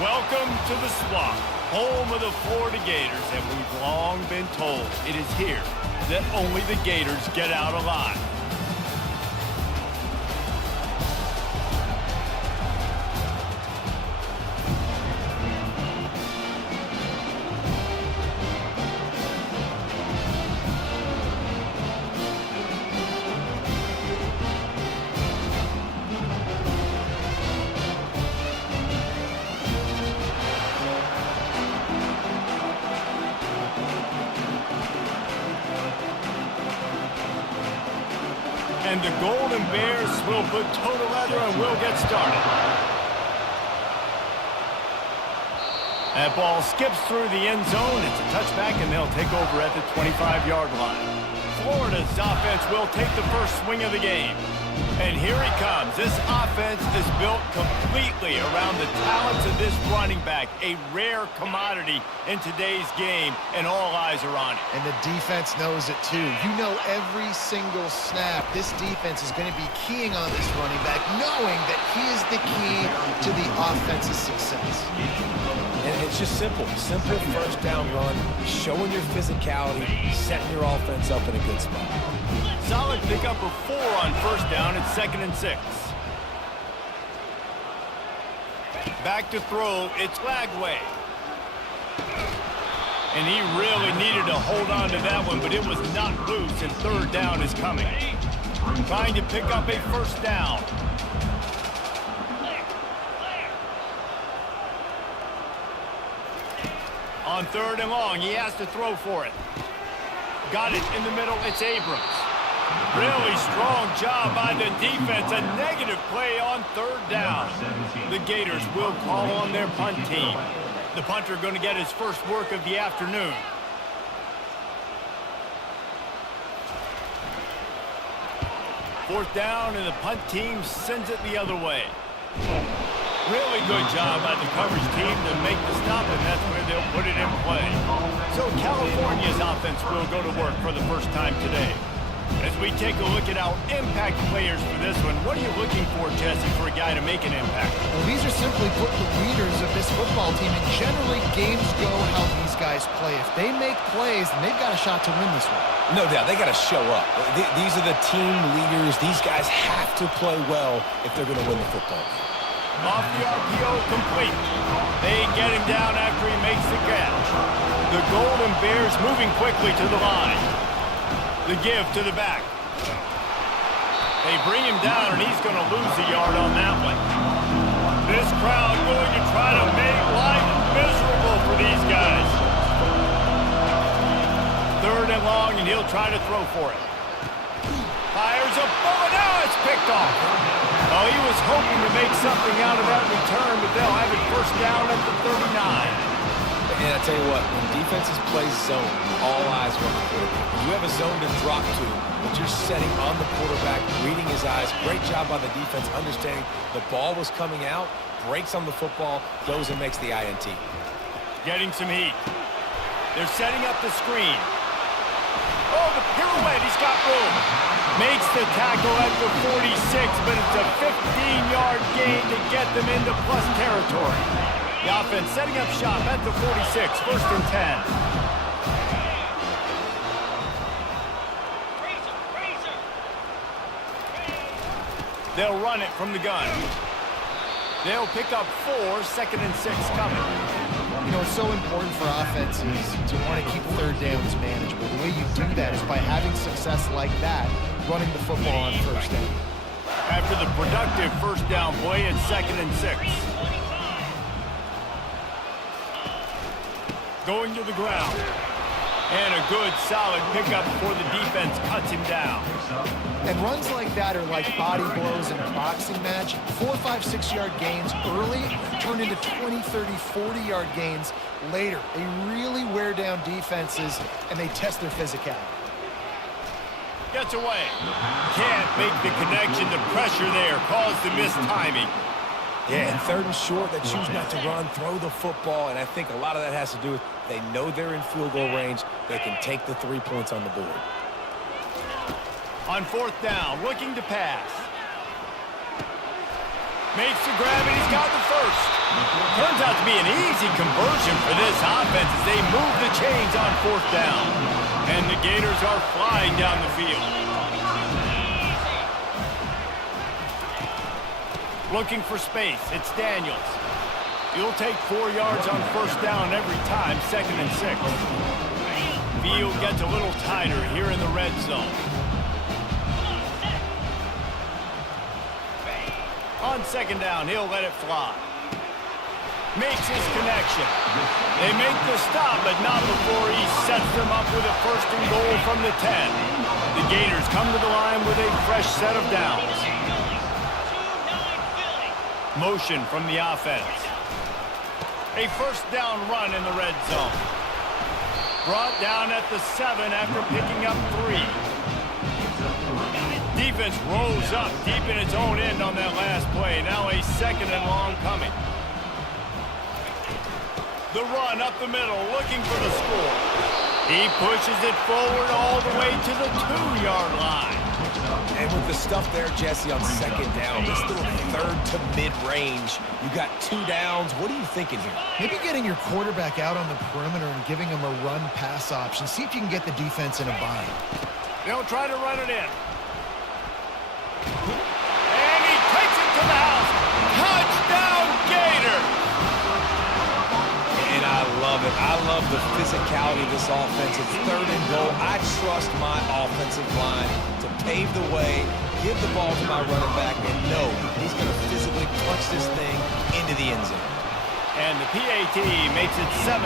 Welcome to the swamp, home of the Florida Gators, and we've long been told it is here that only the Gators get out alive. And the Golden Bears will put total leather and we'll get started. That ball skips through the end zone. It's a touchback, and they'll take over at the 25-yard line. Florida's offense will take the first swing of the game. And here he comes. This offense is built completely around the talents of this running back, a rare commodity in today's game, and all eyes are on it. And the defense knows it too. You know every single snap, this defense is going to be keying on this running back, knowing that he is the key to the offense's success. And it's just simple first down run, showing your physicality, setting your offense up in a good spot. Solid pickup of 4 on first down. It's 2nd and 6. Back to throw. It's Lagway. And he really needed to hold on to that one, but it was not loose, and 3rd down is coming. Trying to pick up a first down. On 3rd and long, he has to throw for it. Got it in the middle. It's Abrams. Really strong job by the defense. A negative play on 3rd down. The Gators will call on their punt team. The punter going to get his first work of the afternoon. Fourth down, and the punt team sends it the other way. Really good job by the coverage team to make the stop, and that's where they'll put it in play. So California's offense will go to work for the first time today. As we take a look at our impact players for this one, what are you looking for, Jesse, for a guy to make an impact? Well, these are simply put the leaders of this football team, and generally games go how these guys play. If they make plays, then they've got a shot to win this one. No doubt, they got to show up. These are the team leaders. These guys have to play well if they're going to win the football game. Off the RPO, complete. They get him down after he makes the catch. The Golden Bears moving quickly to the line. The give to the back. They bring him down, and he's going to lose a yard on that one. This crowd going to try to make life miserable for these guys. 3rd and long, and he'll try to throw for it. Fires a bullet. Now it's picked off. Oh, he was hoping to make something out of that return, but they'll have it first down at the 39. And I tell you what, when defenses play zone, all eyes are on the quarterback. You have a zone to drop to, but you're setting on the quarterback, reading his eyes. Great job by the defense, understanding the ball was coming out, breaks on the football, goes and makes the INT. Getting some heat. They're setting up the screen. Oh, the pirouette, he's got room. Makes the tackle at the 46, but it's a 15-yard gain to get them into plus territory. The offense setting up shop at the 46, 1st and 10. They'll run it from the gun. They'll pick up 4, 2nd and 6 coming. You know, it's so important for offenses to want to keep 3rd downs manageable. The way you do that is by having success like that, running the football on 1st down. After the productive first down play, it's 2nd and 6. Going to the ground. And a good, solid pickup before the defense cuts him down. And runs like that are like body blows in a boxing match. 4, 5, 6-yard gains early turn into 20, 30, 40-yard gains later. They really wear down defenses, and they test their physicality. Gets away. Can't make the connection. The pressure there caused the missed timing. Yeah, and 3rd and short, they choose not to run, throw the football, and I think a lot of that has to do with they know they're in field goal range. They can take the 3 points on the board. On 4th down, looking to pass. Makes the grab, and he's got the first. Turns out to be an easy conversion for this offense as they move the chains on 4th down. And the Gators are flying down the field. Looking for space. It's Daniels. He'll take 4 yards on 1st down every time, 2nd and 6. Field gets a little tighter here in the red zone. On 2nd down, he'll let it fly. Makes his connection. They make the stop, but not before he sets them up with a 1st and goal from the 10. The Gators come to the line with a fresh set of downs. Motion from the offense. A 1st down run in the red zone. Brought down at the 7 after picking up 3. Defense rose up deep in its own end on that last play. Now a 2nd and long coming. The run up the middle, looking for the score. He pushes it forward all the way to the 2-yard line. And with the stuff there, Jesse, on 2nd down, this little 3rd to mid-range, you got 2 downs. What are you thinking here? Maybe getting your quarterback out on the perimeter and giving him a run-pass option. See if you can get the defense in a bind. They'll try to run it in. And he takes it to the house. Touchdown, Gators! And I love it. I love the physicality of this offense. It's 3rd and goal. I trust my offensive line to pave the way, give the ball to my running back, and know he's going to physically punch this thing into the end zone. And the PAT makes it 7-0.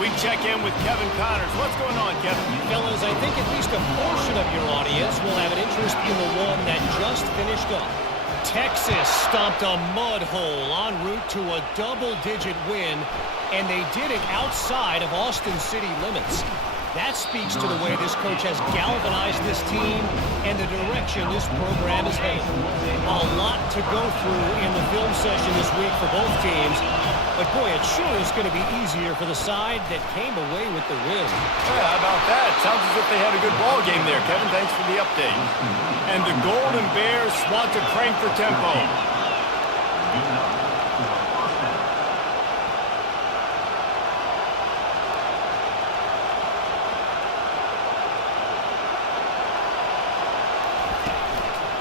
We check in with Kevin Connors. What's going on, Kevin? Fellas, I think at least a portion of your audience will have an interest in the one that just finished up. Texas stomped a mud hole en route to a double-digit win, and they did it outside of Austin City limits. That speaks to the way this coach has galvanized this team and the direction this program is headed. A lot to go through in the film session this week for both teams, but boy, it sure is going to be easier for the side that came away with the win. Yeah, how about that? Sounds as if they had a good ball game there, Kevin. Thanks for the update. And the Golden Bears want to crank the tempo.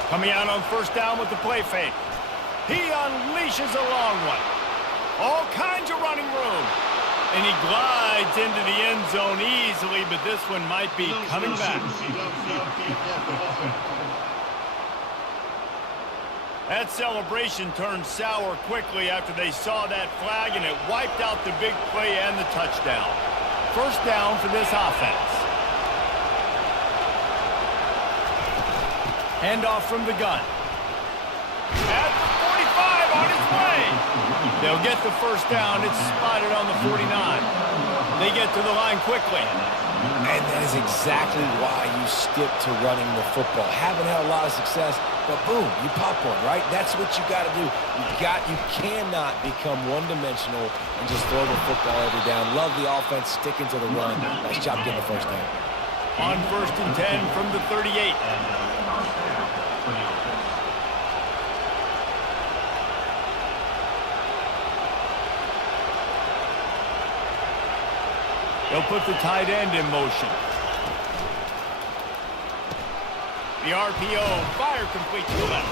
Coming out on 1st down with the play fake. He unleashes a long one. All kinds of running room. And he glides into the end zone easily, but this one might be coming back. That celebration turned sour quickly after they saw that flag, and it wiped out the big play and the touchdown. 1st down for this offense. Handoff from the gun. At the 45 on his way. They'll get the 1st down. It's spotted on the 49. They get to the line quickly. And that is exactly why you stick to running the football. Haven't had a lot of success, but boom, you pop one, right? That's what you got to do. You cannot become one-dimensional and just throw the football every down. Love the offense sticking to the run. Nice job getting the 1st down. On 1st and 10 from the 38. They'll put the tight end in motion. The RPO, fire complete to the left.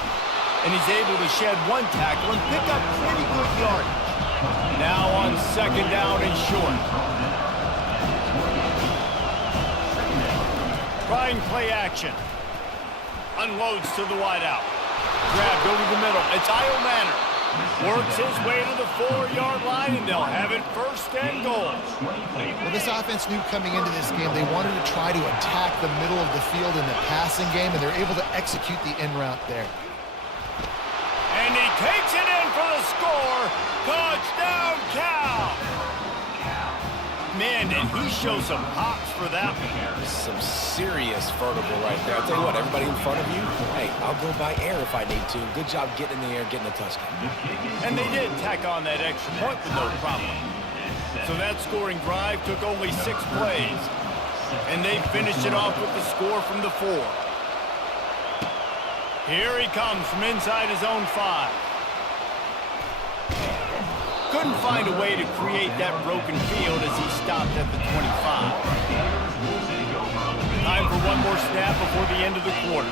And he's able to shed 1 tackle and pick up pretty good yardage. Now on 2nd down and short. Trying play action. Unloads to the wideout. Grabbed over the middle. It's Io Manor. Works his way to the 4-yard line, and they'll have it 1st and goal. Well, this offense knew coming into this game they wanted to try to attack the middle of the field in the passing game, and they're able to execute the in route there. And he takes it in for the score. Touchdown, Cal! Man, and he shows some hops for that one. Some serious vertical right there. I'll tell you what, everybody in front of you, hey, I'll go by air if I need to. Good job getting in the air, getting the touchdown. And they did tack on that extra point with no problem. So that scoring drive took only 6 plays. And they finished it off with the score from the 4. Here he comes from inside his own 5. Couldn't find a way to create that broken field as he stopped at the 25. Time for one more snap before the end of the quarter.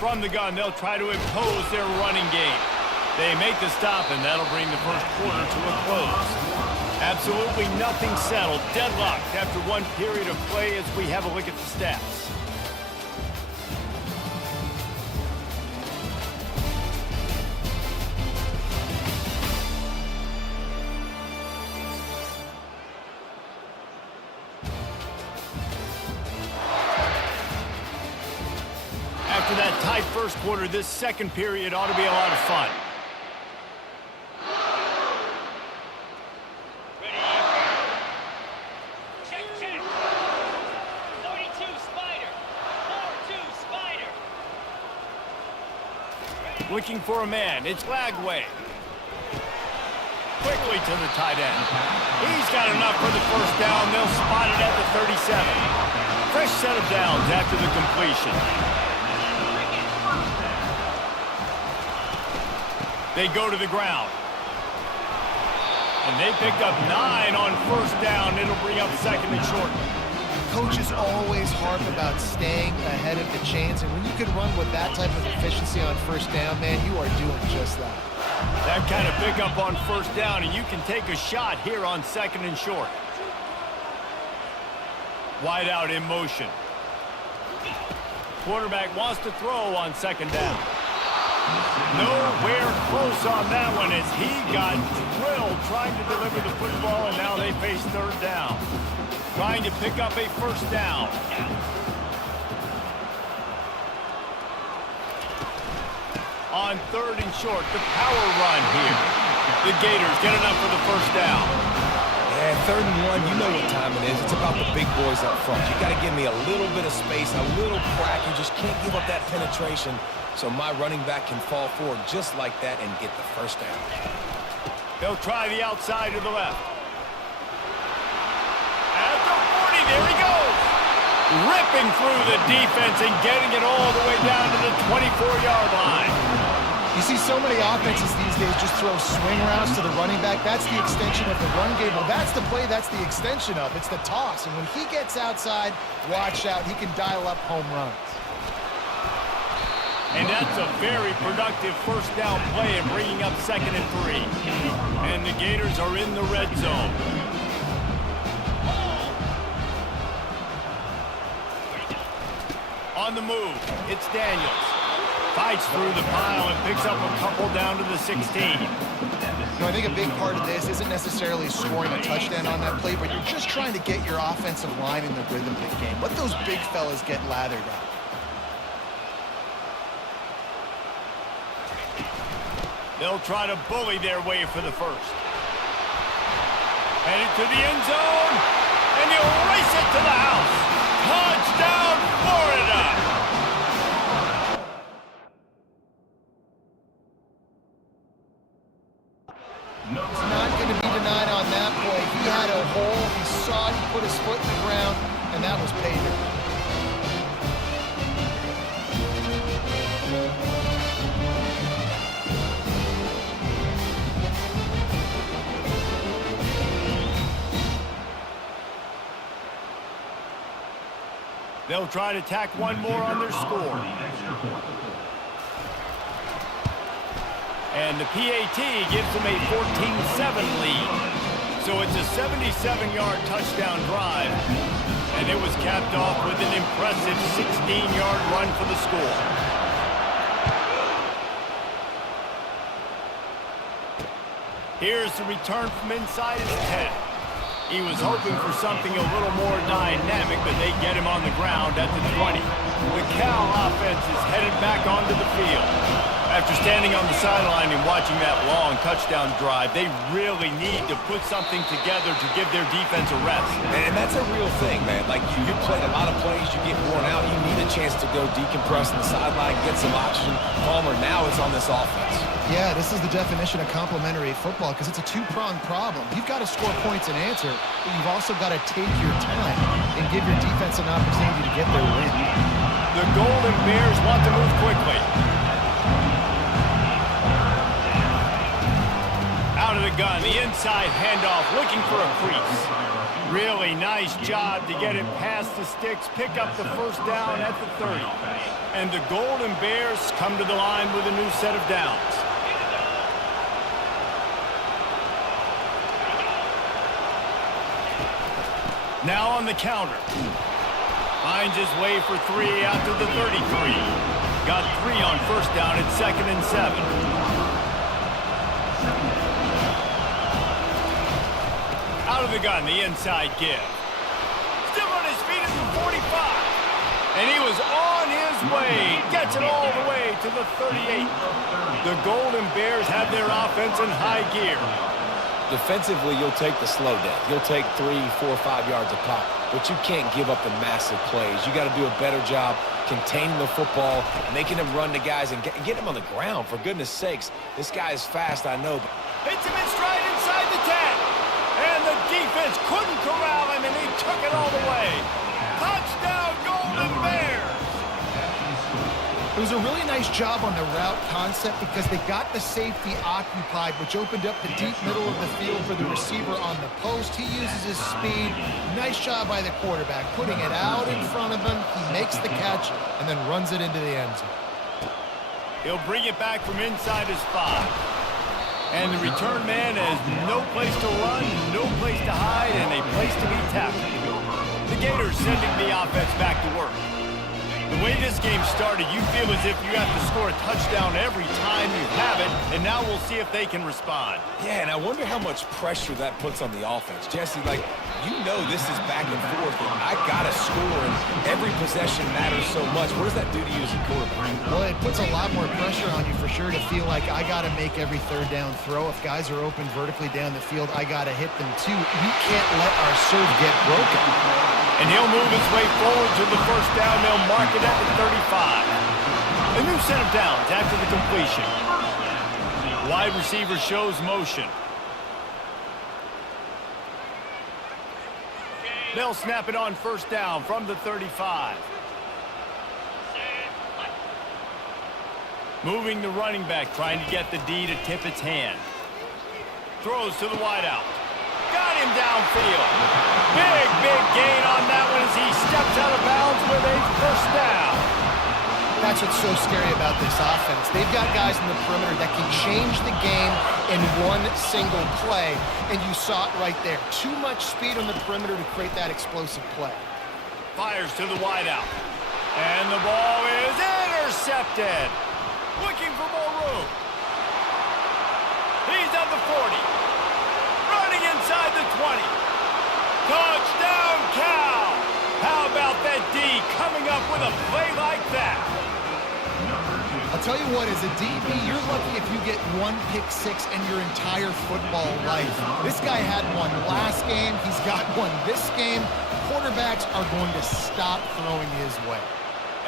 From the gun, they'll try to impose their running game. They make the stop, and that'll bring the first quarter to a close. Absolutely nothing settled. Deadlocked after one period of play as we have a look at the stats. After that tight first quarter, this second period ought to be a lot of fun. Check, check. 32 Spider. 4-2 Spider. Looking for a man. It's Lagway. Quickly to the tight end. He's got enough for the first down. They'll spot it at the 37. Fresh set of downs after the completion. They go to the ground. And they pick up 9 on first down. It'll bring up second and short. Coaches always harp about staying ahead of the chains, and when you can run with that type of efficiency on first down, man, you are doing just that. That kind of pickup on first down, and you can take a shot here on second and short. Wide out in motion. Quarterback wants to throw on second down. Nowhere close on that one as he got drilled trying to deliver the football, and now they face third down. Trying to pick up a first down. On third and short, the power run here. The Gators get enough for the first down. Yeah, third and one, you know what time it is. It's about the big boys up front. You got to give me a little bit of space, a little crack. You just can't give up that penetration so my running back can fall forward just like that and get the first down. They'll try the outside to the left. At the 40, there he goes. Ripping through the defense and getting it all the way down to the 24-yard line. You see so many offenses these days just throw swing routes to the running back. That's the extension of the run game. Well, that's the play that's the extension of. It's the toss. And when he gets outside, watch out. He can dial up home runs. And that's a very productive first down play and bringing up second and 3. And the Gators are in the red zone. On the move, it's Daniels. Fights through the pile and picks up a couple down to the 16. I think a big part of this isn't necessarily scoring a touchdown on that play, but you're just trying to get your offensive line in the rhythm of the game. Let those big fellas get lathered up. They'll try to bully their way for the first. Headed to the end zone, and he'll race it to the house. Touchdown, Florida! It's not going to be denied on that play. He had a hole, he saw it, he put his foot in the ground, and that was pay dirt. They'll try to tack one more on their score. And the PAT gives them a 14-7 lead. So it's a 77-yard touchdown drive. And it was capped off with an impressive 16-yard run for the score. Here's the return from inside his 10. He was hoping for something a little more dynamic, but they get him on the ground at the 20. The Cal offense is headed back onto the field. After standing on the sideline and watching that long touchdown drive, they really need to put something together to give their defense a rest. And that's a real thing, man. Like, you played a lot of plays, you get worn out, you need a chance to go decompress on the sideline, get some oxygen, calmer. Now it's on this offense. Yeah, this is the definition of complementary football because it's a two-pronged problem. You've got to score points and answer, but you've also got to take your time and give your defense an opportunity to get their win. The Golden Bears want to move quickly. Out of the gun, the inside handoff, looking for a crease. Really nice job to get it past the sticks, pick up the first down at the 30. And the Golden Bears come to the line with a new set of downs. Now on the counter. Finds his way for 3 out to the 33. Got 3 on first down at 2nd and 7. Out of the gun, the inside give. Still on his feet at the 45. And he was on his way. Gets it all the way to the 38. The Golden Bears have their offense in high gear. Defensively, you'll take the slow down. You'll take 3, 4, 5 yards a pop, but you can't give up the massive plays. You got to do a better job containing the football, making him run to guys, and get him on the ground, for goodness sakes. This guy is fast, I know. Hits him in stride inside the 10. And the defense couldn't corral him, and he took it all the way. Touchdown, Golden Bears! It was a really nice job on the route concept because they got the safety occupied, which opened up the deep middle of the field for the receiver on the post. He uses his speed. Nice job by the quarterback, putting it out in front of him. He makes the catch and then runs it into the end zone. He'll bring it back from inside his 5. And the return man has no place to run, no place to hide, and a place to be tackled. The Gators sending the offense back to work. The way this game started, you feel as if you have to score a touchdown every time you have it, and now we'll see if they can respond. Yeah, and I wonder how much pressure that puts on the offense. Jesse, like, you know this is back and forth, and I got to score, and every possession matters so much. What does that do to you as a quarterback? Well, it puts a lot more pressure on you for sure to feel like I got to make every third down throw. If guys are open vertically down the field, I got to hit them too. We can't let our serve get broken. And he'll move his way forward to the first down. They'll mark it at the 35. A new set of downs after the completion. Wide receiver shows motion. They'll snap it on first down from the 35. Moving the running back, trying to get the D to tip its hand. Throws to the wideout. Got him downfield. Big gain on that one as he steps out of bounds with a first down. That's what's so scary about this offense. They've got guys in the perimeter that can change the game in one single play, and you saw it right there. Too much speed on the perimeter to create that explosive play. Fires to the wideout. And the ball is intercepted. Looking for more room. He's at the 40. Running inside the 20. Touchdown, Cal! How about that D coming up with a play like that? I'll tell you what, as a DB, you're lucky if you get 1 pick six in your entire football life. This guy had one last game. He's got one this game. Quarterbacks are going to stop throwing his way.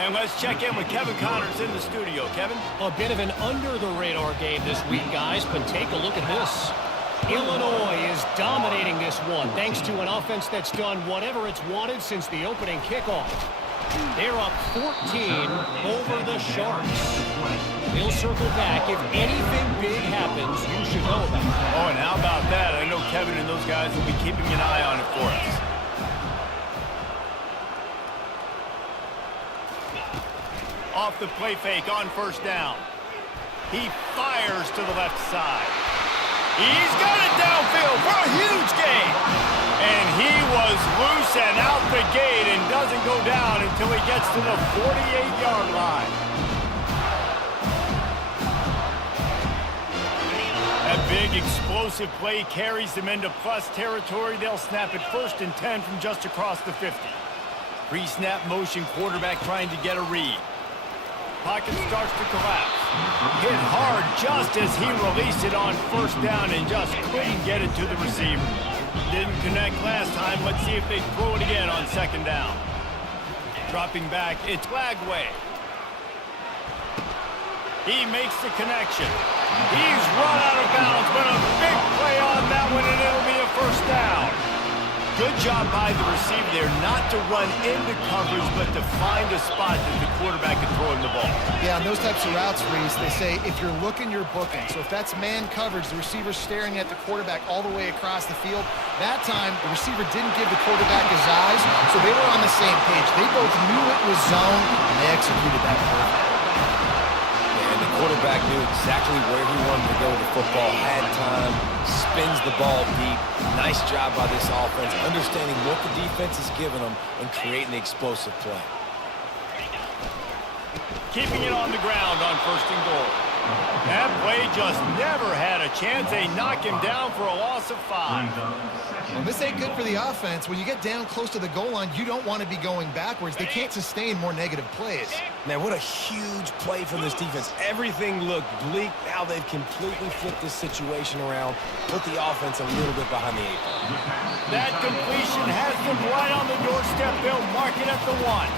And let's check in with Kevin Connors in the studio. Kevin? A bit of an under-the-radar game this week, guys, but take a look at this. Illinois is dominating this one thanks to an offense that's done whatever it's wanted since the opening kickoff. They're up 14 over the Sharks. They'll circle back. If anything big happens, you should know about it. Oh, and how about that? I know Kevin and those guys will be keeping an eye on it for us. Off the play fake on first down. He fires to the left side. He's got it downfield for a huge gain. And he was loose and out the gate and doesn't go down until he gets to the 48-yard line. That big explosive play carries them into plus territory. They'll snap it 1st and 10 from just across the 50. Pre-snap motion, quarterback trying to get a read. Pocket starts to collapse. Hit hard just as he released it on first down and just couldn't get it to the receiver. Didn't connect last time. Let's see if they throw it again on 2nd down. Dropping back, it's Lagway. He makes the connection. He's run out of bounds, but a big play on that one, and it'll be a first down. Good job by the receiver there not to run into coverage, but to find a spot that the quarterback can throw him the ball. Yeah, on those types of routes, Reese, they say if you're looking, you're booking. So if that's man coverage, the receiver's staring at the quarterback all the way across the field. That time, the receiver didn't give the quarterback his eyes, so they were on the same page. They both knew it was zone, and they executed that perfect. And the quarterback knew exactly where he wanted to go with the football, had time, spins the ball deep. Nice job by this offense, understanding what the defense is giving them and creating the explosive play. Keeping it on the ground on 1st and goal. That play just never had a chance. They knock him down for a loss of 5. Well, this ain't good for the offense. When you get down close to the goal line, you don't want to be going backwards. They can't sustain more negative plays. Man, what a huge play from this defense. Everything looked bleak. Now they've completely flipped this situation around, put the offense a little bit behind the 8 ball. That completion has them right on the doorstep. They'll mark it at the 1.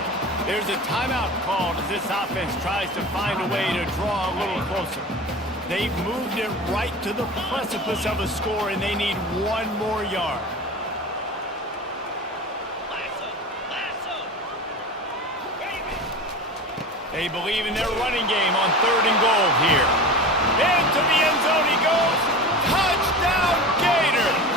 There's a timeout called as this offense tries to find a way to draw a little closer. They've moved it right to the precipice of a score, and they need 1 more yard. They believe in their running game on 3rd and goal here. Into the end zone he goes. Touchdown, Gators!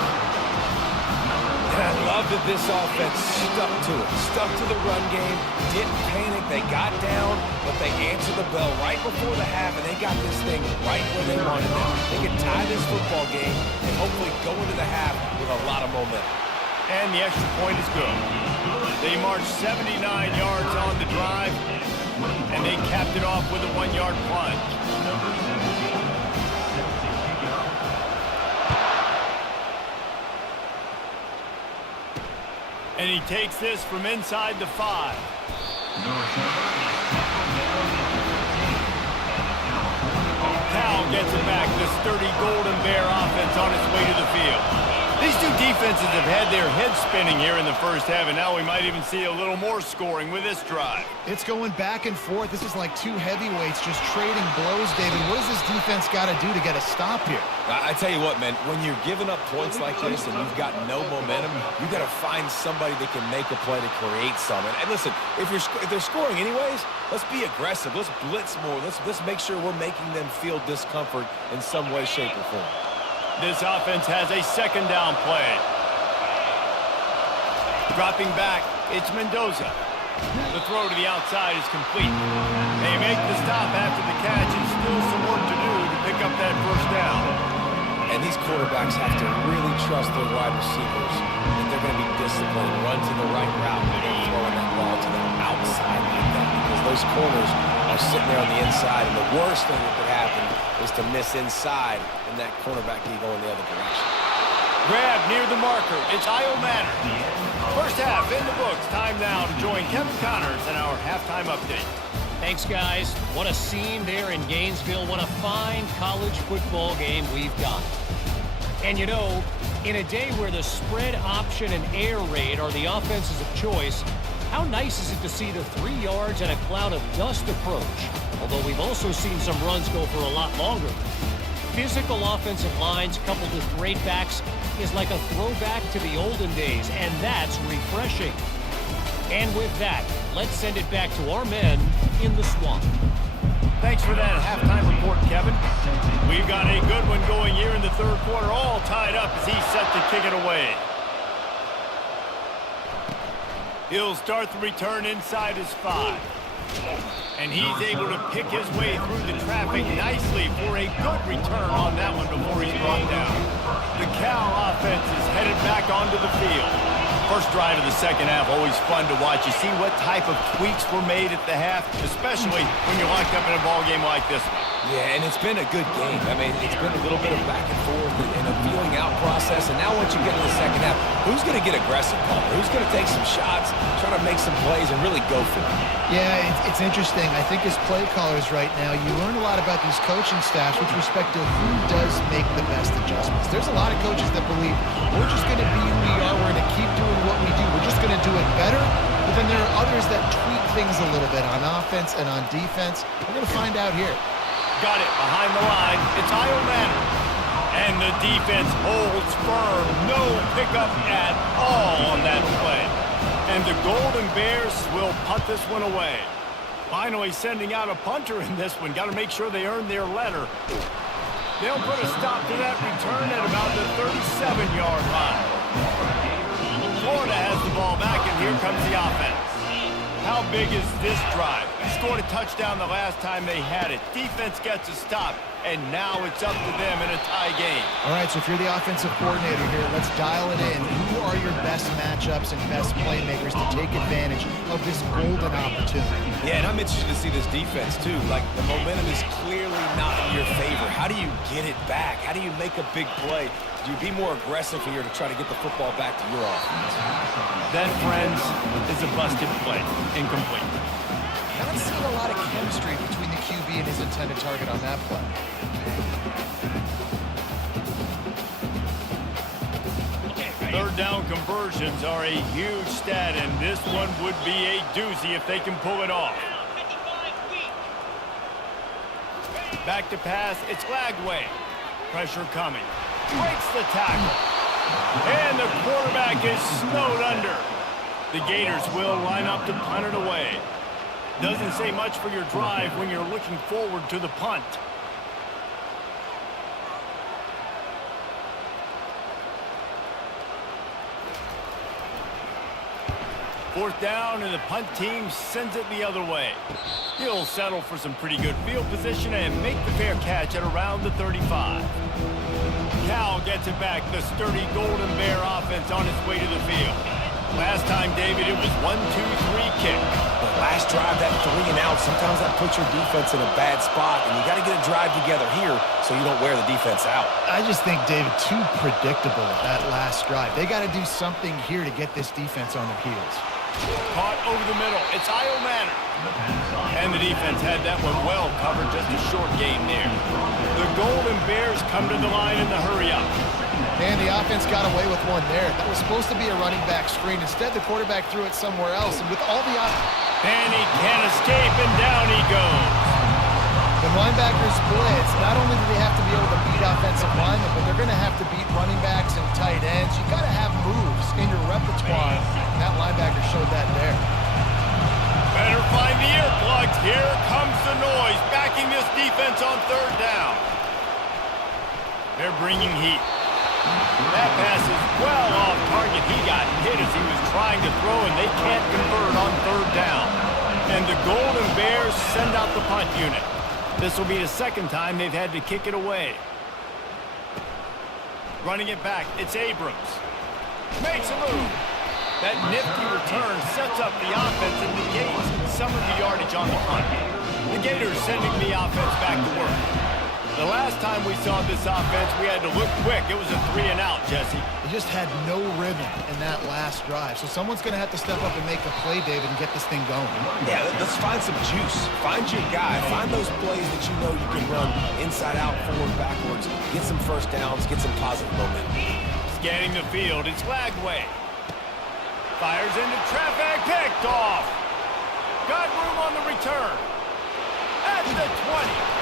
And I love that this offense stuck to it, stuck to the run game, didn't panic. They got down, but they answered the bell right before the half, and they got this thing right where they wanted it. They could tie this football game and hopefully go into the half with a lot of momentum. And the extra point is good. They marched 79 yards on the drive, and they capped it off with a 1-yard plunge. And he takes this from inside the 5. Cal gets it back. The sturdy Golden Bear offense on its way to the field. These two defenses have had their heads spinning here in the first half, and now we might even see a little more scoring with this drive. It's going back and forth. This is like two heavyweights just trading blows, David. What does this defense got to do to get a stop here? I tell you what, man, when you're giving up points like this and you've got no momentum, you got to find somebody that can make a play to create something. And listen, if they're scoring anyways, let's be aggressive. Let's blitz more. Let's make sure we're making them feel discomfort in some way, shape, or form. This offense has a 2nd down play. Dropping back, it's Mendoza. The throw to the outside is complete. They make the stop after the catch, and still some work to do to pick up that 1st down. And these quarterbacks have to really trust their wide receivers that they're going to be disciplined, run to the right route, and they're throwing that ball to the outside like that, because those corners are sitting there on the inside, and the worst thing that could happen is to miss inside, and that cornerback can go in the other direction. Grab near the marker. It's Io Manor. First half in the books. Time now to join Kevin Connors in our halftime update. Thanks, guys. What a scene there in Gainesville. What a fine college football game we've got. And you know, in a day where the spread option and air raid are the offenses of choice, how nice is it to see the 3 yards and a cloud of dust approach? Although we've also seen some runs go for a lot longer. Physical offensive lines coupled with great backs is like a throwback to the olden days, and that's refreshing. And with that, let's send it back to our men in the swamp. Thanks for that halftime report, Kevin. We've got a good one going here in the 3rd quarter, all tied up as he's set to kick it away. He'll start the return inside his 5. And he's able to pick his way through the traffic nicely for a good return on that one before he's brought down. The Cal offense is headed back onto the field. First drive of the 2nd half, always fun to watch. You see what type of tweaks were made at the half, especially when you're locked up in a ball game like this one. Yeah, and it's been a good game. I mean, it's been a little bit of back and forth and a feeling out process. And now once you get to the 2nd half, who's going to get aggressive, Palmer? Who's going to take some shots, try to make some plays, and really go for it? Yeah, it's interesting. I think as play callers right now, you learn a lot about these coaching staffs with respect to who does make the best adjustments. There's a lot of coaches that believe we're just going to be who we are. We're going to keep doing what we do. We're just going to do it better. But then there are others that tweak things a little bit on offense and on defense. We're going to find out here. Got it behind the line. It's Io Manor. And the defense holds firm. No pickup at all on that play. And the Golden Bears will punt this one away. Finally sending out a punter in this one. Got to make sure they earn their letter. They'll put a stop to that return at about the 37-yard line. Florida has the ball back, and here comes the offense. How big is this drive? Scored a touchdown the last time they had it. Defense gets a stop, and now it's up to them in a tie game. All right, so if you're the offensive coordinator here, let's dial it in. Who are your best matchups and best playmakers to take advantage of this golden opportunity? Yeah, and I'm interested to see this defense, too. Like, the momentum is clearly not in your favor. How do you get it back? How do you make a big play? Do you be more aggressive here to try to get the football back to your offense? That, friends, is a busted play. Incomplete. Not seeing a lot of chemistry between the QB and his intended target on that play. Third down conversions are a huge stat, and this one would be a doozy if they can pull it off. Back to pass, it's Lagway. Pressure coming. Breaks the tackle. And the quarterback is snowed under. The Gators will line up to punt it away. Doesn't say much for your drive when you're looking forward to the punt. Fourth down, and the punt team sends it the other way. He'll settle for some pretty good field position and make the fair catch at around the 35. Cal gets it back, the sturdy Golden Bear offense on its way to the field. Last time, David, it was 1-2-3 kick. The last drive, that 3 and out, sometimes that puts your defense in a bad spot, and you got to get a drive together here so you don't wear the defense out. I just think, David, too predictable that last drive. They got to do something here to get this defense on their heels. Caught over the middle. It's Io Manor. And the defense had that one well covered. Just a short game there. The Golden Bears come to the line in the hurry-up. And the offense got away with one there. That was supposed to be a running back screen. Instead, the quarterback threw it somewhere else. And with all the and he can't escape, and down he goes. When linebackers blitz, not only do they have to be able to beat offensive linemen, but they're going to have to beat running backs and tight ends. You got to have moves in your repertoire. That linebacker showed that there. Better find the earplugs. Here comes the noise, backing this defense on third down. They're bringing heat. That pass is well off target. He got hit as he was trying to throw, and they can't convert on third down. And the Golden Bears send out the punt unit. This will be the second time they've had to kick it away. Running it back, it's Abrams. Makes a move. That nifty return sets up the offense and negates some of the yardage on the punt. The Gators sending the offense back to work. The last time we saw this offense, we had to look quick. It was a 3 and out, Jesse. They just had no rhythm in that last drive. So someone's going to have to step up and make a play, David, and get this thing going. Yeah, let's find some juice. Find your guy. Find those plays that you know you can run inside out, forward, backwards. Get some first downs. Get some positive momentum. Scanning the field, it's Lagway. Fires into traffic, picked off. Got room on the return. At the 20.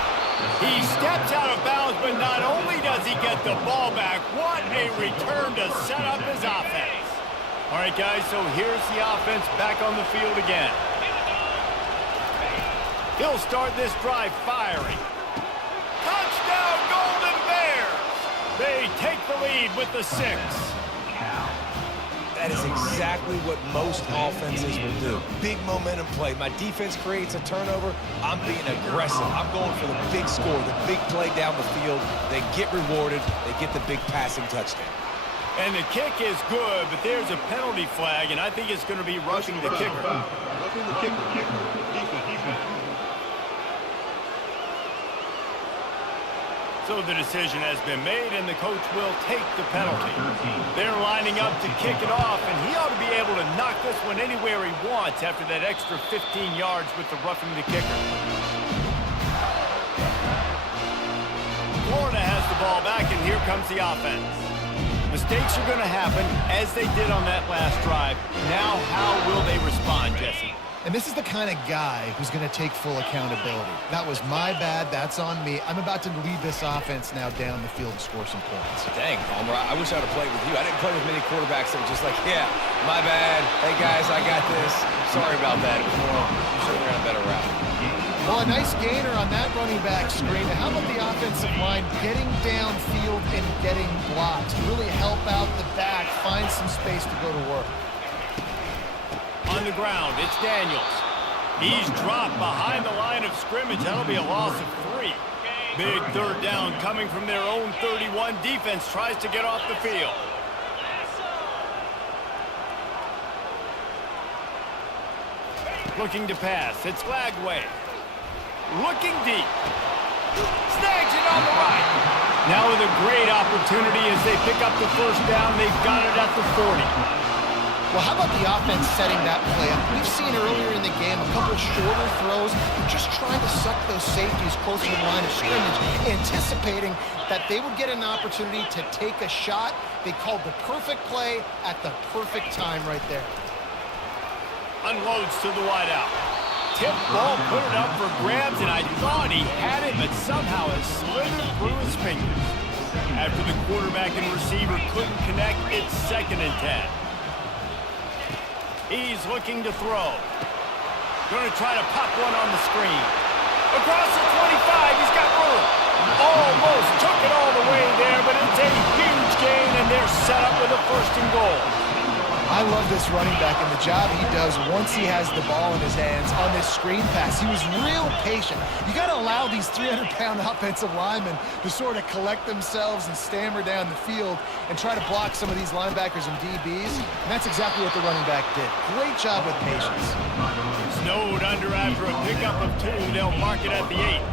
He steps out of bounds, but not only does he get the ball back, what a return to set up his offense. All right, guys, so here's the offense back on the field again. He'll start this drive firing. Touchdown, Golden Bears! They take the lead with the 6. That is exactly what most offenses will do. Big momentum play. My defense creates a turnover. I'm being aggressive. I'm going for the big score, the big play down the field. They get rewarded. They get the big passing touchdown. And the kick is good, but there's a penalty flag, and I think it's going to be rushing the kicker. Roughing the kicker. Defense. So the decision has been made, and the coach will take the penalty. They're lining up to kick it off, and he ought to be able to knock this one anywhere he wants after that extra 15 yards with the roughing the kicker. Florida has the ball back, and here comes the offense. Mistakes are going to happen, as they did on that last drive. Now, how will they respond, Jesse? And this is the kind of guy who's going to take full accountability. That was my bad. That's on me. I'm about to lead this offense now down the field and score some points. Dang, Palmer, I wish I would have played with you. I didn't play with many quarterbacks that were just like, yeah, my bad. Hey, guys, I got this. Sorry about that. It was more, you should have ran a better route. Well, a nice gainer on that running back screen. How about the offensive line getting downfield and getting blocked? Really help out the back, find some space to go to work. On the ground, it's Daniels. He's dropped behind the line of scrimmage. That'll be a loss of 3. Big third down coming from their own 31. Defense tries to get off the field. Looking to pass. It's Lagway. Looking deep. Snags it on the right. Now with a great opportunity as they pick up the first down. They've got it at the 40. Well, how about the offense setting that play up? We've seen earlier in the game a couple shorter throws, just trying to suck those safeties closer to the line of scrimmage, anticipating that they would get an opportunity to take a shot. They called the perfect play at the perfect time right there. Unloads to the wideout. Tip ball, put it up for grabs, and I thought he had it, but somehow it slithered through his fingers. After the quarterback and receiver couldn't connect, it's 2nd and 10. He's looking to throw. Going to try to pop one on the screen. Across the 25, he's got room. Almost took it all the way there, but it's a huge gain, and they're set up with a 1st and goal. I love this running back and the job he does once he has the ball in his hands on this screen pass. He was real patient. You got to allow these 300-pound offensive linemen to sort of collect themselves and stammer down the field and try to block some of these linebackers and DBs. And that's exactly what the running back did. Great job with patience. Snowed under after a pickup of 2. They'll mark it at the 8.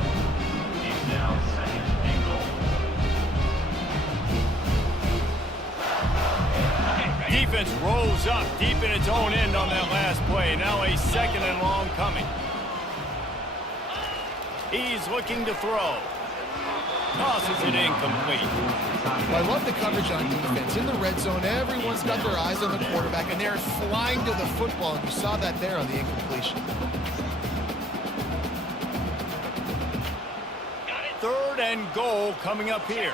Defense rolls up deep in its own end on that last play. Now a 2nd and long coming. He's looking to throw. Tosses it incomplete. Well, I love the coverage on defense. In the red zone, everyone's got their eyes on the quarterback, and they're flying to the football, and you saw that there on the incompletion. 3rd and goal coming up here.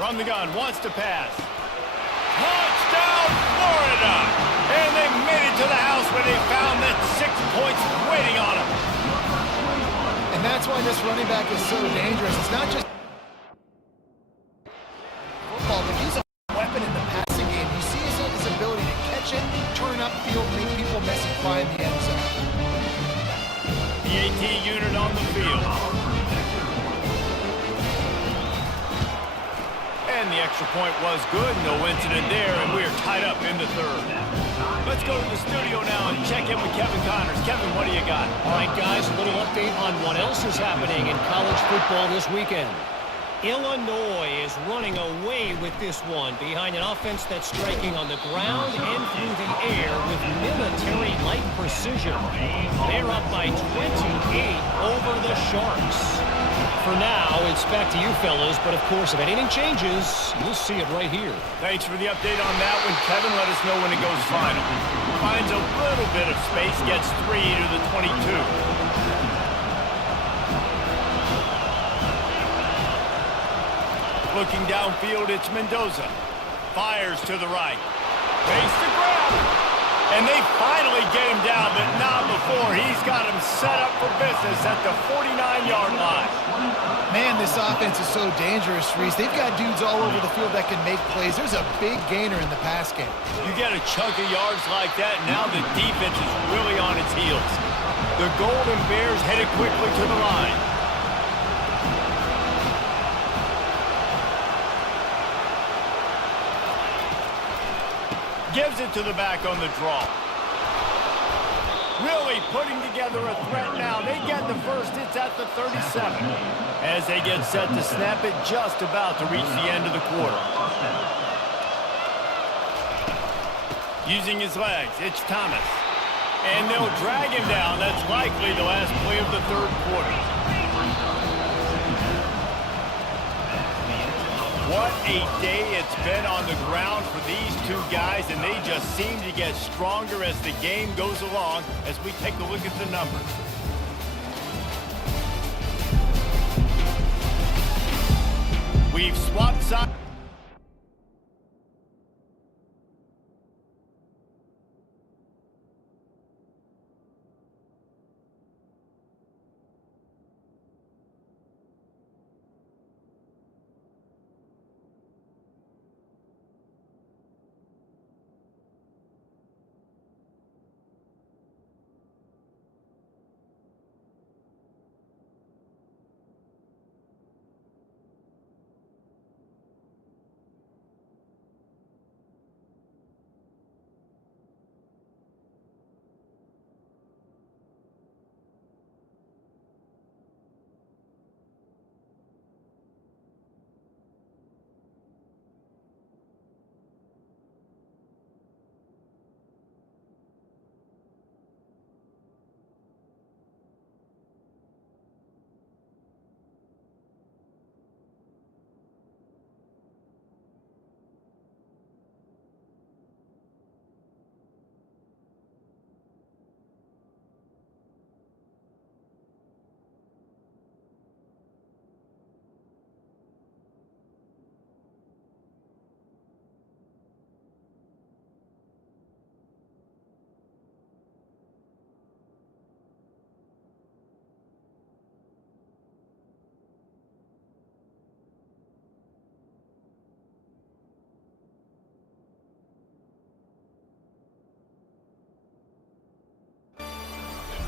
From the gun, wants to pass. Touchdown, Florida! And they made it to the house where they found that 6 points waiting on them. And that's why this running back is so dangerous. It's not just football, but he's a weapon in the passing game. You see his ability to catch it, turn upfield, make people miss and find the end zone. The AT unit on the field. And the extra point was good. No incident there, and we are tied up in the 3rd. Let's go to the studio now and check in with Kevin Connors. Kevin, what do you got? All right, guys, a little update on what else is happening in college football this weekend. Illinois is running away with this one behind an offense that's striking on the ground and through the air with military-like precision. They're up by 28 over the Sharks. For now, it's back to you fellas, but of course, if anything changes, you'll see it right here. Thanks for the update on that one, Kevin. Let us know when it goes final. Finds a little bit of space, gets 3 to the 22. Looking downfield, it's Mendoza. Fires to the right. Face the grab. And they finally get him down, but not before. He's got him set up for business at the 49-yard line. Man, this offense is so dangerous, Reese. They've got dudes all over the field that can make plays. There's a big gainer in the pass game. You get a chunk of yards like that, now the defense is really on its heels. The Golden Bears headed quickly to the line. Gives it to the back on the draw. Really putting together a threat now. They get the first. It's at the 37. As they get set to snap it, just about to reach the end of the quarter. Using his legs, it's Thomas. And they'll drag him down. That's likely the last play of the 3rd quarter. What a day it's been on the ground for these two guys, and they just seem to get stronger as the game goes along as we take a look at the numbers. We've swapped sides.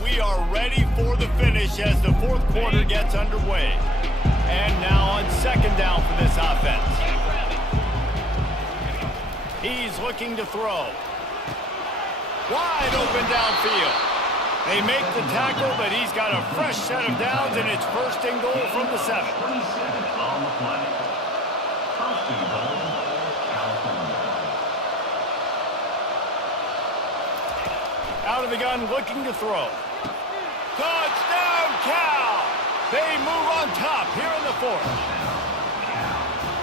We are ready for the finish as the fourth quarter gets underway. And now on second down for this offense. He's looking to throw. Wide open downfield. They make the tackle, but he's got a fresh set of downs, and it's first and goal from the 7. On the play. First and goal, California. Out of the gun, looking to throw. Touchdown, Cal! They move on top here in the 4th.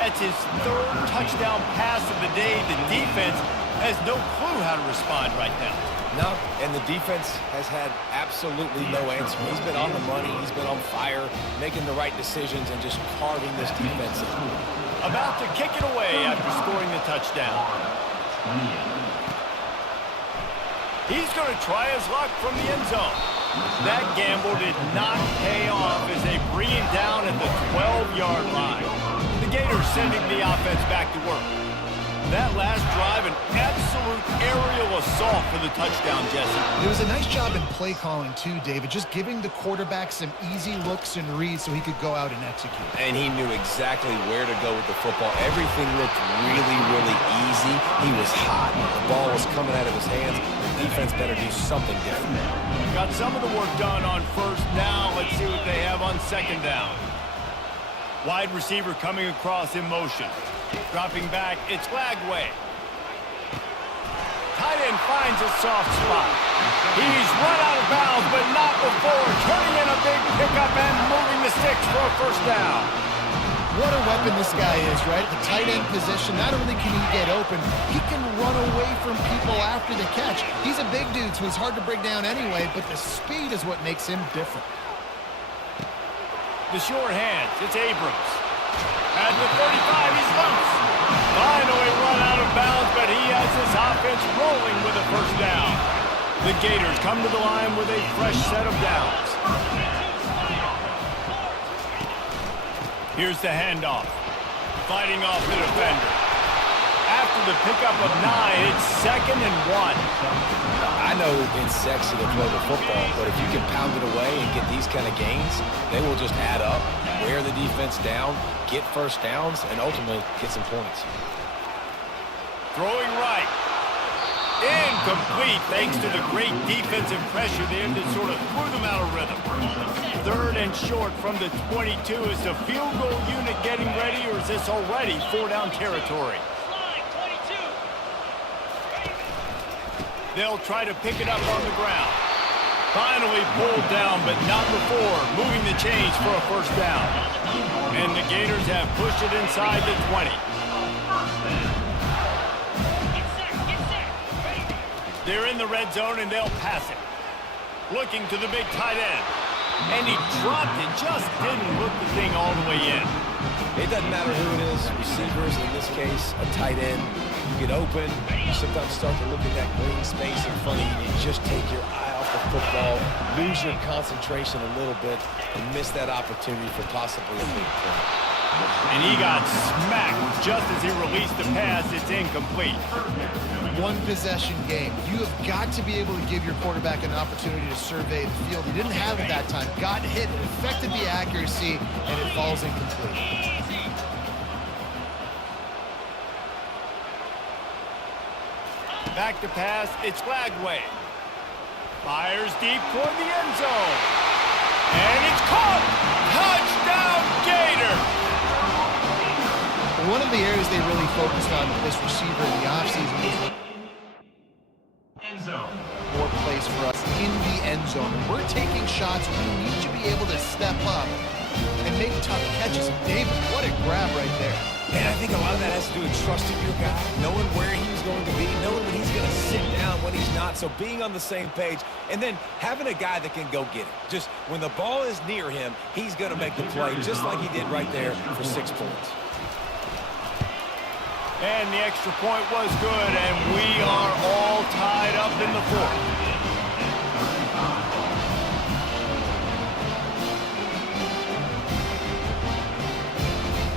That's his 3rd touchdown pass of the day. The defense has no clue how to respond right now. No, and the defense has had absolutely no answer. He's been on the money. He's been on fire, making the right decisions and just carving this defense in. About to kick it away after scoring the touchdown. He's going to try his luck from the end zone. That gamble did not pay off as they bring him down at the 12-yard line. The Gators sending the offense back to work. That last drive, an absolute aerial assault for the touchdown, Jesse. There was a nice job in play calling too, David, just giving the quarterback some easy looks and reads so he could go out and execute. And he knew exactly where to go with the football. Everything looked really, really easy. He was hot. The ball was coming out of his hands. The defense better do something different. Got some of the work done on first down. Let's see what they have on second down. Wide receiver coming across in motion. Dropping back, it's Lagway. Tight end finds a soft spot. He's run out of bounds, but not before turning in a big pickup and moving the sticks for a first down. What a weapon this guy is, right? The tight end position, not only can he get open, he can run away from people after the catch. He's a big dude, so he's hard to bring down anyway, but the speed is what makes him different. The short hands, it's Abrams. At the 35, he's loose. Finally run out of bounds, but he has this offense rolling with a first down. The Gators come to the line with a fresh set of downs. Here's the handoff. Fighting off the defender. After the pickup of 9, it's 2nd and 1. I know it's sexy to play the football, but if you can pound it away and get these kind of gains, they will just add up, wear the defense down, get first downs, and ultimately get some points. Throwing right. Incomplete thanks to the great defensive pressure there that sort of threw them out of rhythm. 3rd and short from the 22. Is the field goal unit getting ready, or is this already 4-down territory? They'll try to pick it up on the ground. Finally pulled down, but not before moving the chains for a first down. And the Gators have pushed it inside the 20. They're in the red zone, and they'll pass it. Looking to the big tight end. And he dropped it, just didn't look the thing all the way in. It doesn't matter who it is, receivers, in this case, a tight end. You get open, you sometimes start to look at that green space in front of you. You just take your eye off the football, lose your concentration a little bit, and miss that opportunity for possibly a big play. And he got smacked just as he released the pass. It's incomplete. One possession game. You have got to be able to give your quarterback an opportunity to survey the field. He didn't have it that time. Got hit, it affected the accuracy, and it falls incomplete. Back to pass, it's Flagway. Fires deep toward the end zone. And it's caught! Touchdown, Gators! One of the areas they really focused on with this receiver in the offseason was End zone. more plays for us in the end zone. And we're taking shots. We need to be able to step up and make tough catches. David, what a grab right there. And I think a lot of that has to do with trusting your guy, knowing where he's going to be, knowing when he's going to sit down, when he's not. So being on the same page, and then having a guy that can go get it. Just when the ball is near him, he's going to make the play, just like he did right there for 6 points. And the extra point was good, and we are all tied up in the fourth.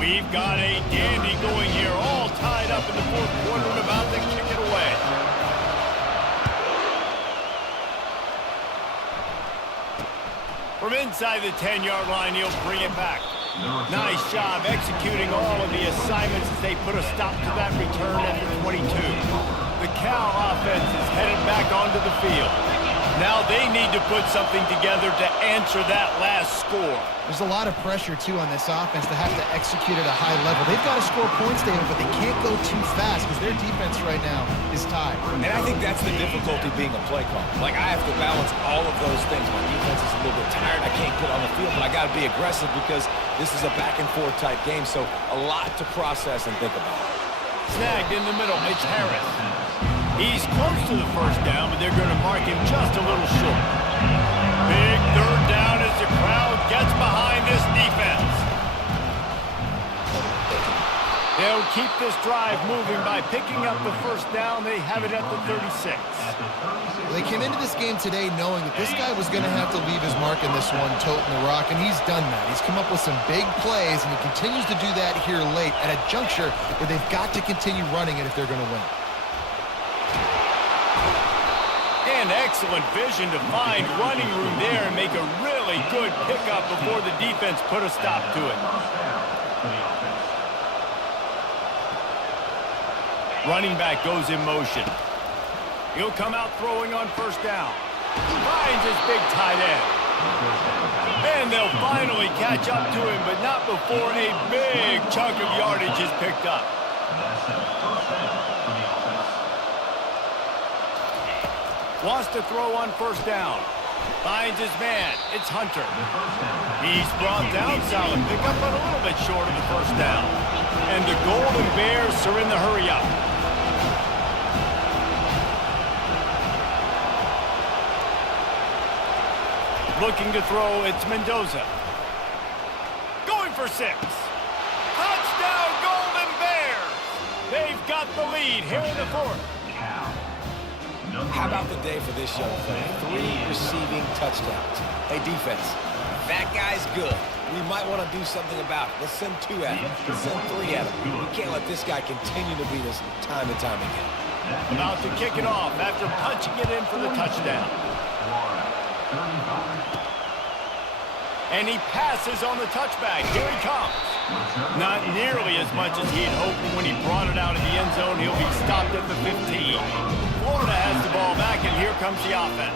We've got a dandy going here, all tied up in the fourth quarter and about to kick it away. From inside the 10-yard line, he'll bring it back. Nice job executing all of the assignments as they put a stop to that return at the 22. The Cal offense is headed back onto the field. Now they need to put something together to answer that last score. There's a lot of pressure, too, on this offense to have to execute at a high level. They've got to score points, David, but they can't go too fast because their defense right now is tied. And I think that's the difficulty being a play caller. Like, I have to balance all of those things. My defense is a little bit tired. I can't get on the field, but I got to be aggressive because this is a back-and-forth type game, so a lot to process and think about. Snagged in the middle, it's Harris. He's close to the first down, but they're going to mark him just a little short. Big third down as the crowd gets behind this defense. They'll keep this drive moving by picking up the first down. They have it at the 36. They came into this game today knowing that this guy was going to have to leave his mark in this one, toting the rock, and he's done that. He's come up with some big plays, and he continues to do that here late at a juncture where they've got to continue running it if they're going to win. And excellent vision to find running room there and make a really good pickup before the defense put a stop to it. Running back goes in motion. He'll come out throwing on first down. Finds his big tight end. And they'll finally catch up to him, but not before a big chunk of yardage is picked up. Wants to throw on first down. Finds his man. It's Hunter. He's brought down. Solid pickup, but a little bit short of the first down. And the Golden Bears are in the hurry up. Looking to throw, it's Mendoza. Going for 6. Touchdown, Golden Bears! They've got the lead here in the fourth. How about the day for this young player? 3 receiving touchdowns. Hey, defense, that guy's good. We might want to do something about it. Let's send 2 at him. Let's send 3 at him. We can't let this guy continue to beat us time and time again. About to kick it off after punching it in for the touchdown. And he passes on the touchback. Here he comes. Not nearly as much as he had hoped when he brought it out of the end zone. He'll be stopped at the 15. Florida has the ball back, and here comes the offense.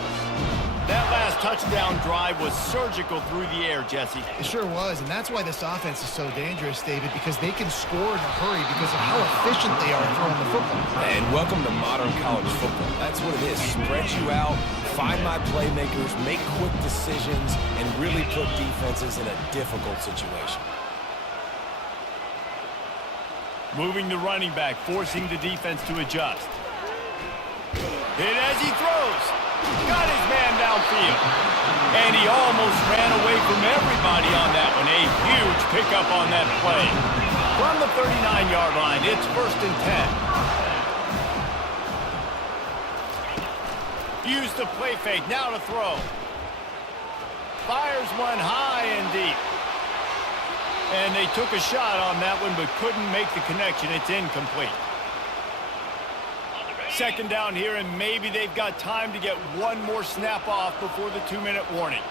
That last touchdown drive was surgical through the air, Jesse. It sure was, and that's why this offense is so dangerous, David, because they can score in a hurry because of how efficient they are throwing the football. And welcome to modern college football. That's what it is. Spread you out, find my playmakers, make quick decisions, and really put defenses in a difficult situation. Moving the running back, forcing the defense to adjust. Hit as he throws. Got his man downfield. And he almost ran away from everybody on that one. A huge pickup on that play. From the 39-yard line, it's 1st and 10. Use the play fake, now to throw. Fires one high and deep. And they took a shot on that one, but couldn't make the connection. It's incomplete. 2nd down here, and maybe they've got time to get one more snap off before the 2-minute warning.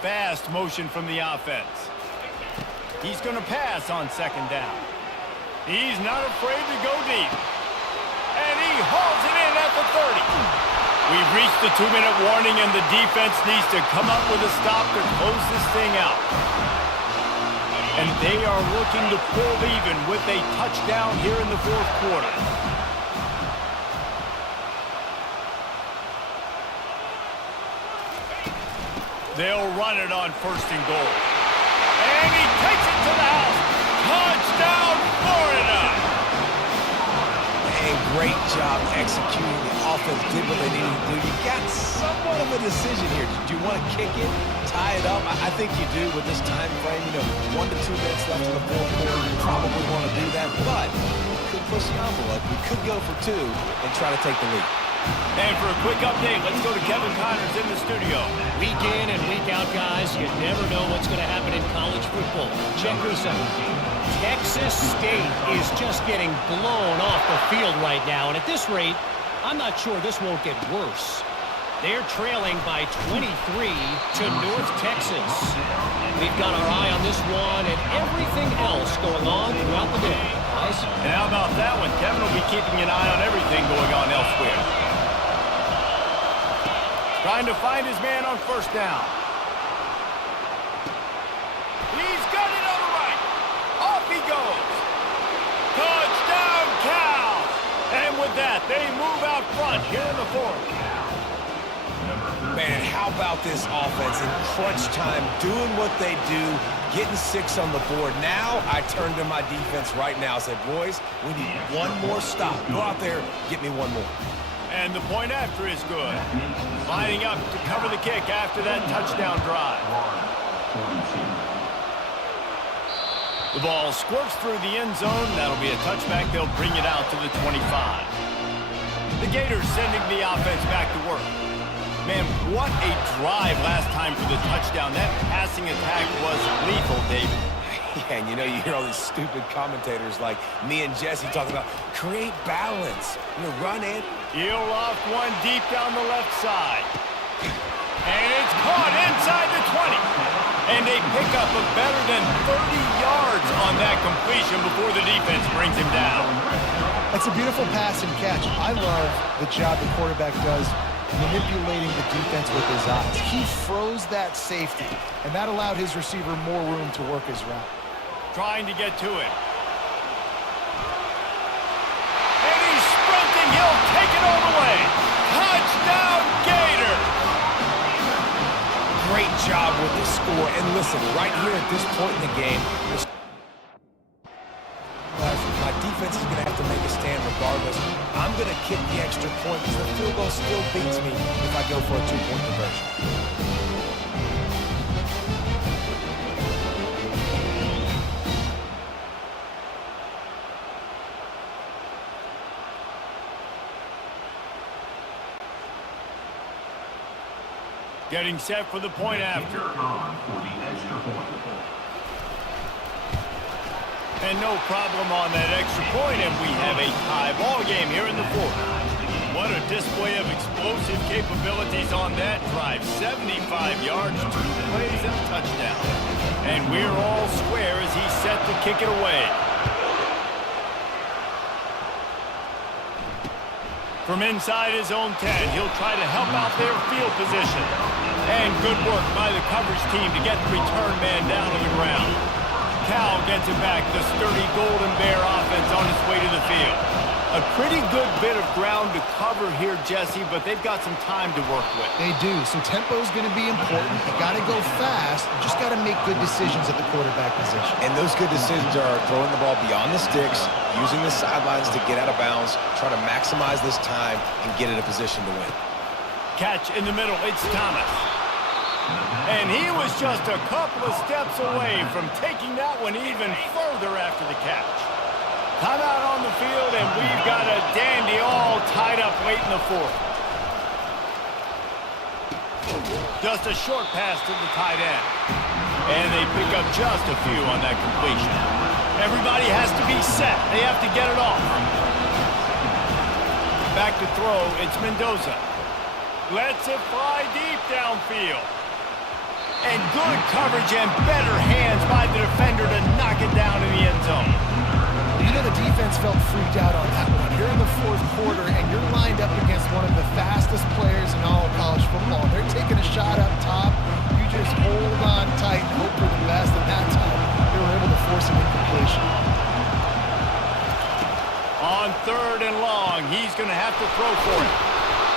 Fast motion from the offense. He's going to pass on 2nd down. He's not afraid to go deep. And he hauls it in at the 30. We've reached the 2-minute warning, and the defense needs to come up with a stop to close this thing out. And they are looking to pull even with a touchdown here in the 4th quarter. They'll run it on 1st and goal. And he takes it to the house. Touchdown, Florida! Hey, great job executing. The offense did what they needed to do. You got somewhat of a decision here. Do you want to kick it, tie it up? I think you do with this time frame. 1 to 2 minutes left in the 4th quarter. You probably want to do that, but we could push the envelope. We could go for 2 and try to take the lead. And for a quick update, let's go to Kevin Connors in the studio. Week in and week out, guys, you never know what's going to happen in college football. Check this out. Texas State is just getting blown off the field right now, and at this rate, I'm not sure this won't get worse. They're trailing by 23 to North Texas. We've got our eye on this one and everything else going on throughout the day. Guys? And how about that one? Kevin will be keeping an eye on everything going on elsewhere. Trying to find his man on 1st down. He's got it on the right. Off he goes. Touchdown, Cal! And with that, they move out front here in the 4th. Man, how about this offense in crunch time, doing what they do, getting 6 on the board. Now I turn to my defense right now and said, boys, we need one more stop. Go out there, get me one more. And the point after is good. Lining up to cover the kick after that touchdown drive. The ball squirts through the end zone. That'll be a touchback. They'll bring it out to the 25. The Gators sending the offense back to work. Man, what a drive last time for the touchdown. That passing attack was lethal, David. Yeah, and you hear all these stupid commentators like me and Jesse talking about create balance. Run in. He'll loft one deep down the left side. And it's caught inside the 20. And they pick up a better than 30 yards on that completion before the defense brings him down. That's a beautiful pass and catch. I love the job the quarterback does manipulating the defense with his eyes. He froze that safety, and that allowed his receiver more room to work his route. Trying to get to it. And he's sprinting. He'll take it all the way. Touchdown, Gators! Great job with the score. And listen, right here at this point in the game, my defense is going to have to make a stand regardless. I'm going to kick the extra point because the field goal still beats me if I go for a 2-point conversion. Getting set for the point after. And no problem on that extra point, and we have a tie ball game here in the 4th. What a display of explosive capabilities on that drive. 75 yards, 2 plays, and a touchdown. And we're all square as he's set to kick it away. From inside his own 10, he'll try to help out their field position. And good work by the coverage team to get the return man down on the ground. Cal gets it back. The sturdy Golden Bear offense on its way to the field. A pretty good bit of ground to cover here, Jesse, but they've got some time to work with. They do, so tempo is going to be important. You got to go fast. You just got to make good decisions at the quarterback position. And those good decisions are throwing the ball beyond the sticks, using the sidelines to get out of bounds, trying to maximize this time and get in a position to win. Catch in the middle. It's Thomas. And he was just a couple of steps away from taking that one even further after the catch. Timeout on the field, and we've got a dandy all tied up late in the fourth. Just a short pass to the tight end. And they pick up just a few on that completion. Everybody has to be set. They have to get it off. Back to throw, it's Mendoza. Lets it fly deep downfield. And good coverage and better hands by the defender to knock it down in the end zone. You know, the defense felt freaked out on that one. You're in the fourth quarter, and you're lined up against one of the fastest players in all of college football. They're taking a shot up top. You just hold on tight and hope for the best, and that time they were able to force an incompletion. On 3rd and long, he's going to have to throw for it.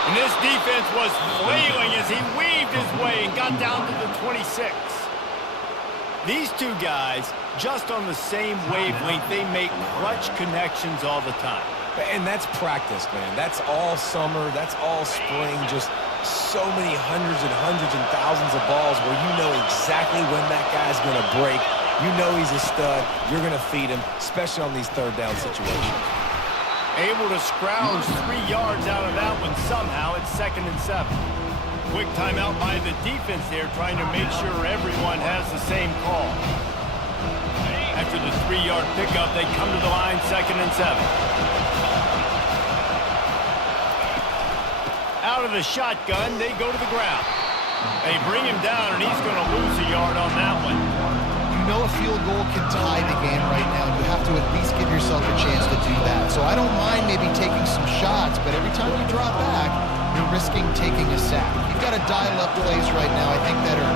And this defense was flailing as he weaved his way and got down to the 26. These two guys, just on the same wavelength, they make clutch connections all the time. And that's practice, man. That's all summer. That's all spring. Just so many hundreds and thousands of balls where you know exactly when that guy's going to break. You know he's a stud. You're going to feed him, especially on these third down situations. Able to scrounge 3 yards out of that one somehow. It's 2nd and 7. Quick timeout by the defense there, trying to make sure everyone has the same call. After the 3-yard pickup, they come to the line, 2nd and 7. Out of the shotgun, they go to the ground. They bring him down, and he's going to lose a yard on that one. You know a field goal can tie the game right now. You have to at least give yourself a chance to do that. So I don't mind maybe taking some shots, but every time you drop back, you're risking taking a sack. You've got to dial up plays right now, I think, that are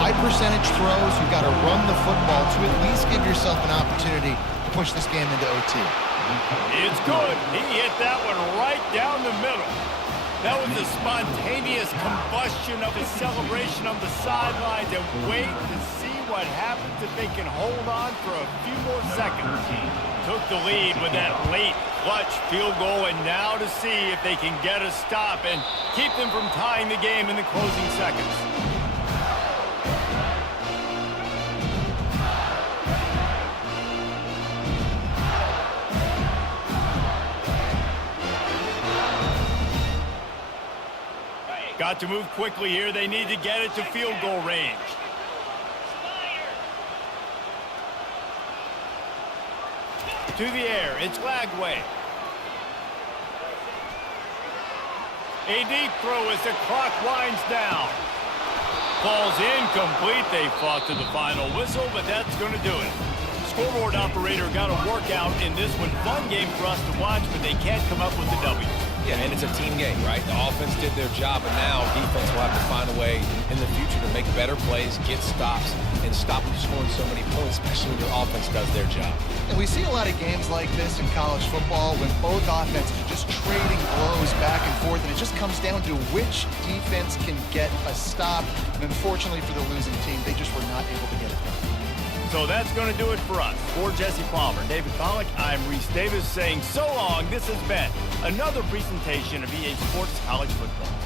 high percentage throws. You've got to run the football to at least give yourself an opportunity to push this game into OT. It's good. He hit that one right down the middle. That was a spontaneous combustion of a celebration on the sidelines, and wait to see what happens if they can hold on for a few more seconds. Took the lead with that late clutch field goal, and now to see if they can get a stop and keep them from tying the game in the closing seconds. Got to move quickly here. They need to get it to field goal range. To the air, it's Lagway. A deep throw as the clock winds down. Falls incomplete. They fought to the final whistle, but that's going to do it. Scoreboard operator got a workout in this one. Fun game for us to watch, but they can't come up with the W. Yeah, and it's a team game, right? The offense did their job, and now defense will have to find a way in the future to make better plays, get stops, and stop them scoring so many points, especially when your offense does their job. And we see a lot of games like this in college football when both offenses are just trading blows back and forth, and it just comes down to which defense can get a stop. And unfortunately for the losing team, they just were not able to get it done. So that's going to do it for us. For Jesse Palmer, David Pollack, I'm Reese Davis saying so long. This has been another presentation of EA Sports College Football.